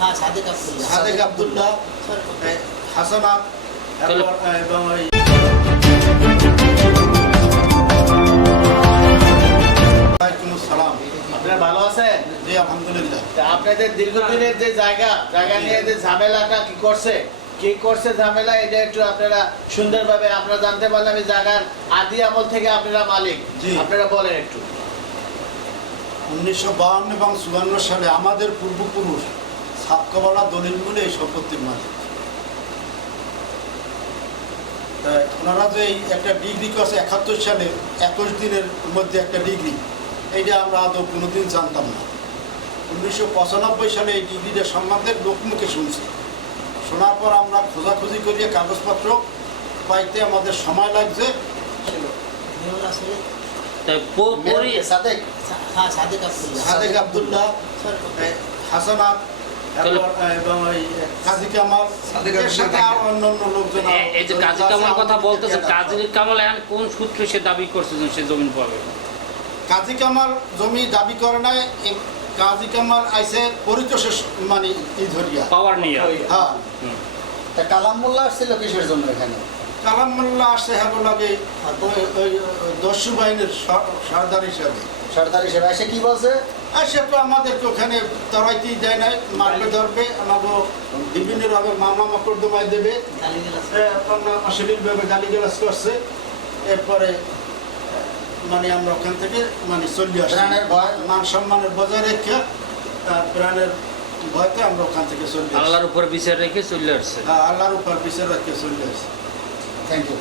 হ্যাঁ সাদেক আব্দুল্লাহ। সাদেক আবদুল্লাহ হাসানাত এবং এবং ওই ওয়ালাইকুম আসসালাম। আপনারা ভালো আছেন? জি আলহামদুলিল্লাহ। আপনাদের দীর্ঘদিনের যে জায়গা জায়গা নিয়ে যে ঝামেলাটা কি করছে? কি করছে ঝামেলা এটা একটু আপনারা সুন্দরভাবে আমরা জানতে পারলাম এই জায়গার আদি আমল থেকে আপনারা মালিক। আপনারা বলেন একটু। উনিশশো বাহান্ন এবং চুয়ান্ন সালে আমাদের পূর্বপুরুষ সাতকবালা দলিল মিলে এই সম্পত্তির মালিক। ওনারা যে একটা ডিগ্রি করছে একাত্তর সালে একুশ দিনের মধ্যে একটা ডিগ্রি এইটা আমরা আদৌ কোনোদিন জানতাম না। উনিশশো পঁচানব্বই সালে এই ডিগ্রিটা সম্বন্ধে লোকমুখে শুনছি। শোনার পর আমরা খোঁজাখুঁজি করিয়ে কাগজপত্র পাইতে আমাদের সময় লাগছে। সাদেক। হ্যাঁ সাদেক আব্দুল্লাহ। আবদুল্লাহ এই হাসানাত এবং এবং ওই কাজী কামাল এর সাথে আরও অন্যান্য লোকজন এ- এই যে কাজী কামাল কথা বলতেছে কাজী কামাল এখন কোন সূত্রে সে দাবি করছে সে জমিন পাবে? কাজী কামাল জমি দাবি করে নাই কাজী কামাল আইসে পরিতোষের মানে ই ধরিয়া পাওয়ার নিয়ে। হ্যাঁ। তা কালাম মোল্লা আসছিল কিসের জন্য এখানে? কালাম মোল্লা আসছে হ্যাঁ লাগে দস্যু বাহিনীর সর্দার হিসেবে। এসে কি বলছে? আর সে তো আমাদেরকে ওখানে তরাইতেই দেয় নাই মারবে ধরবে আমাকে বিভিন্নভাবে মামলা মকদ্দমায় দেবে। গালিগালাজ। অশ্লীলভাবে গালিগালাজ করছে। এরপরে মানে আমরা ওখান থেকে মানে চলে আসি। প্রাণের ভয়? মান সম্মানের বজায় রেখে প্রাণের ভয়তে আমরা ওখান থেকে চলে আল্লাহর উপর বিচার রেখে চলে আসছে। হ্যাঁ, আল্লাহর উপর বিচার রেখে চলে আসছে থ্যাংক ইউ